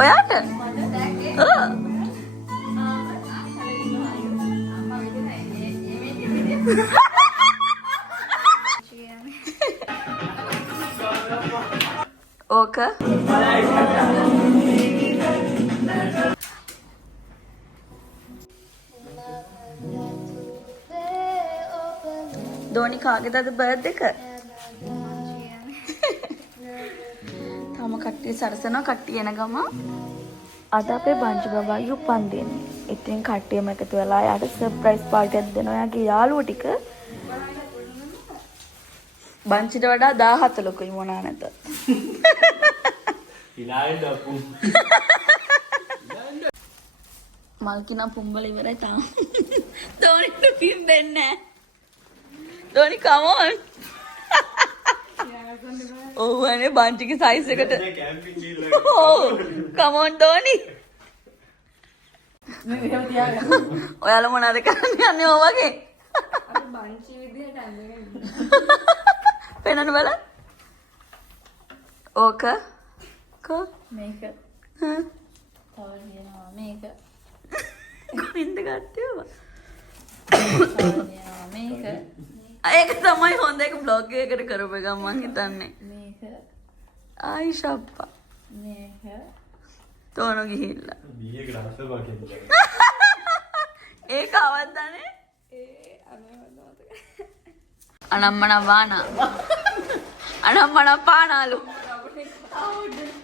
ඔයාට ඕක දෝනි කාගේද අද බර්ත්ඩේ එක? තාම කට්ටිය සරසනවා කට්ටිය එන ගම. අද අපේ බංචි බබාගේ උපන්දින. ඉතින් කට්ටියම එකතු වෙලා යාට සර්ප්‍රයිස් පාර්ටි එකක් දෙනවා. යාගේ යාළුවෝ ටික. බංචිට වඩා 17 ලොකුයි මොනා නැත. ඉලායට අපු. මල්කිනා පුම්බල ඉවරයි තාම. දෝනිට පිම්බෙන්නේ නැහැ. Doni, come on. Oh, ane banchi ki size eකට. Oh, come on Doni. ඔයාලා මොනවද කරන්නේ යන්නේ ඔය වගේ? අර banchi විදියට ඇඳගෙන. පෙන්නන්න බලන්න. ඕක. මේක. තව කියනවා මේක. කොහෙන්ද ගත්තේ ඔබ? මේක. ඒක තමයි හොඳ එක බ්ලොග් එකකට කරපු එක මම හිතන්නේ. මේක. ආයිෂා අප්පා. මේක. තෝනෝ ගිහිල්ලා. බීයේ ග්ලාස් වල වගේ. ඒක අවද්දානේ? අනම්මන වානා. අනම්මන පානාලු.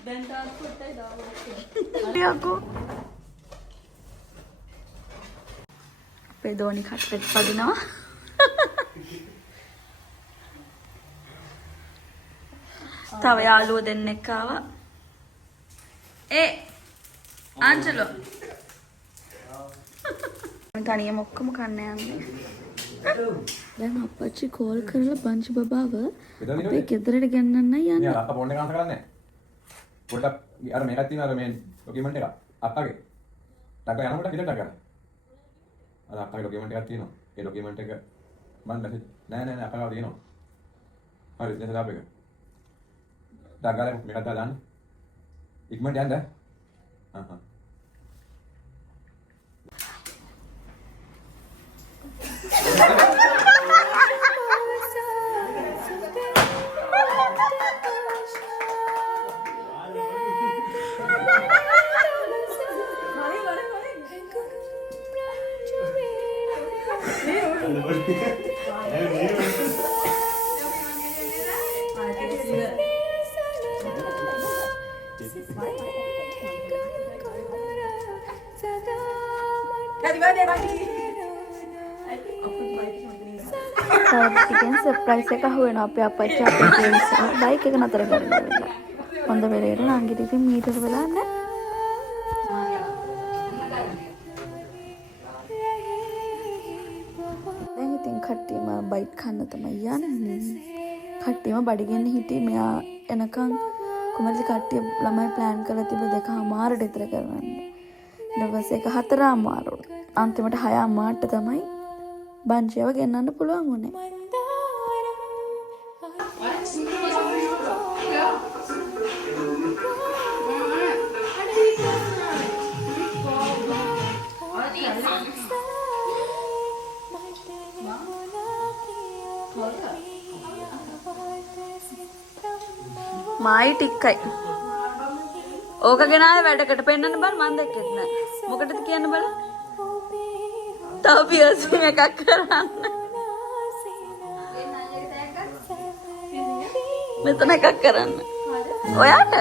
දැන් තාත් කොටයි දාවෝ. යකෝ. අපේ දෝනි කට්ටෙත් පදිනවා. තව යාළුවෝ දෙන්නෙක් ආවා. ආන්ජලෝ. මම තනියම ඔක්කොම කන්න යන්නේ. දැන් අපච්චි කෝල් කරලා බංචි බබාව අපේ ගෙදරට ගෙන්නන්නයි යන්නේ. යා අප්පා ෆෝන් එක ආන්සර් කරන්නේ. පොඩ්ඩක් අර මේකක් තියෙනවා මේ ડોකියුමන්ට් එක. අප්පාගේ. ටක යනකොට පිටට ගන්න. අර අප්පාගේ ડોකියුමන්ට් එකක් තියෙනවා. ඒ ડોකියුමන්ට් එක මම මැසේජ් නෑ අප්පාලා තියෙනවා. හරි දැන් දාප එක. ටක මේකත් දාන්න. ඉක්මනට යන්න. ටිකෙන් සර්ප්‍රයිස් එක අහුවෙනවා අපේ අපච්චි අපේ ෆ්‍රෙන්ඩ්ස් බයික් එක නතර කරලා ඉවරලා. හොඳ වෙලේට නංගිට ඉතින් මීටර වෙලා නැහැ. දැන් ඉතින් කට්ටියම බයිට් කන්න තමයි යන්නේ. කට්ටියම බඩගින්න හිටියේ මෙයා එනකන් කොහමද කට්ටිය ළමයි ප්ලෑන් කරලා තිබ්බ 2:00 විතර කරන්න. ඊට පස්සේ 4:00 අන්තිමට 6:00 තමයි බංචියව ගෙන්නන්න පුළුවන් වුණේ. මායි ටික්කයි. ඕක ගෙනාවේ වැඩකට පෙන්නන්න බෑ මන් දැක්කෙත් නෑ. මොකටද කියන්න බල? තව පියසින් එකක් කරන්න. මෙතන එකක් කරන්න. ඔයාට?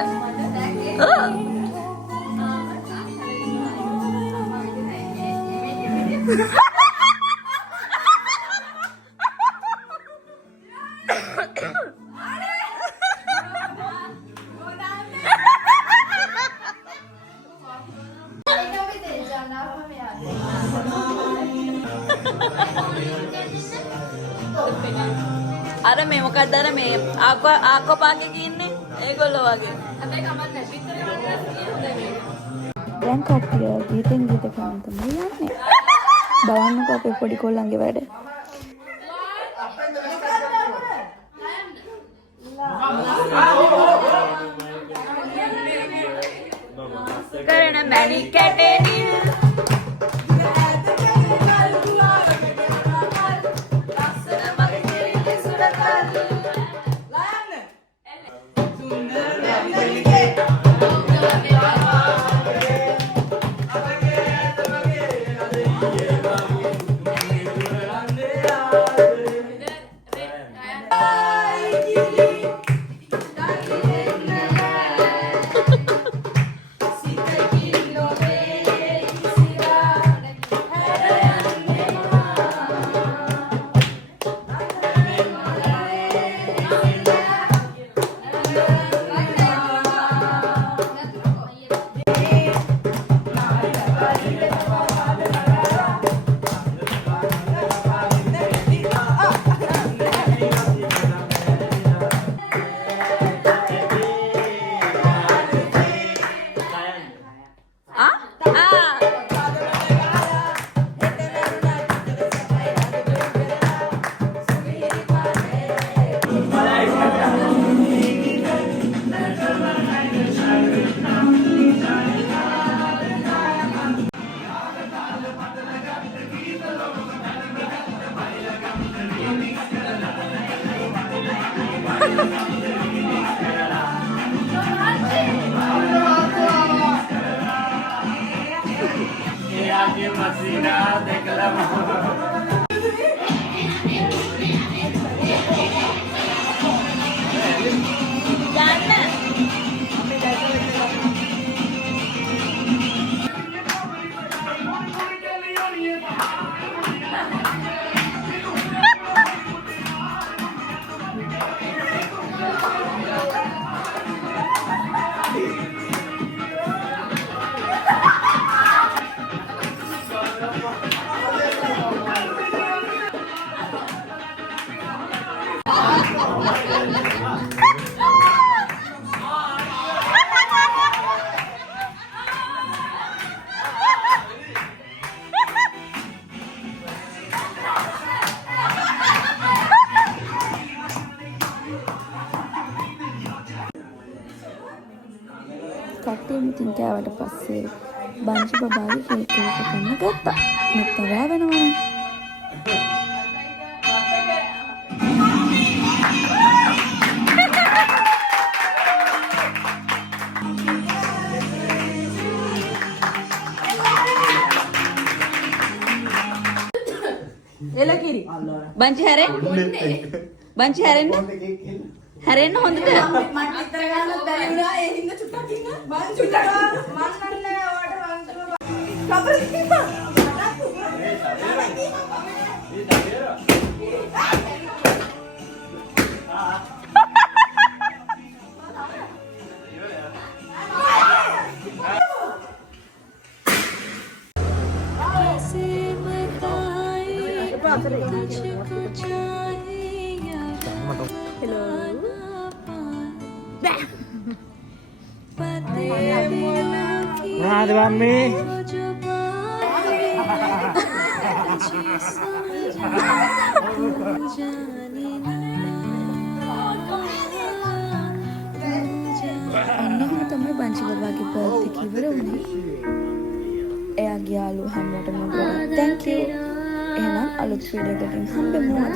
අර මේ මොකක්ද අර මේ ආකෝ පාකේ ඉන්නේ ඒගොල්ලෝ වගේ. හැබැයි කමක් නැහැ. දැන් කට්ටිය ගීතෙන් ගීත ගන්න තමයි යන්නේ. බලන්නකෝ අපේ පොඩි කොල්ලන්ගේ වැඩ. මැණි කැටෙනිල් කට්ටියම ඉතින් කෑවට පස්සේ බංචි බබාගේ කේක් එක කන්න ගත්තා. මෙත්ත රෑ වෙනවනේ. එලා කිරි. බංචි හැරෙන්න. බංචි හැරෙන්න. හැරෙන්න හොඳට. මට විතර ගන්නත් බැරි වුණා ඒ හින්දා චුට්ටක් ඉන්න මං චුට්ටක් මං කන්නේ ඔයාට Nada, mami. අන්නහම තමයි බංචි බබාගේ බර්ත්ඩේ එක ඉවර වුණේ. එයාගේ යාළුවෝ හැමෝටම ගොඩක් thank you. එහෙනම් අලුත් වීඩියෝ එකකින් හම්බෙමු. අද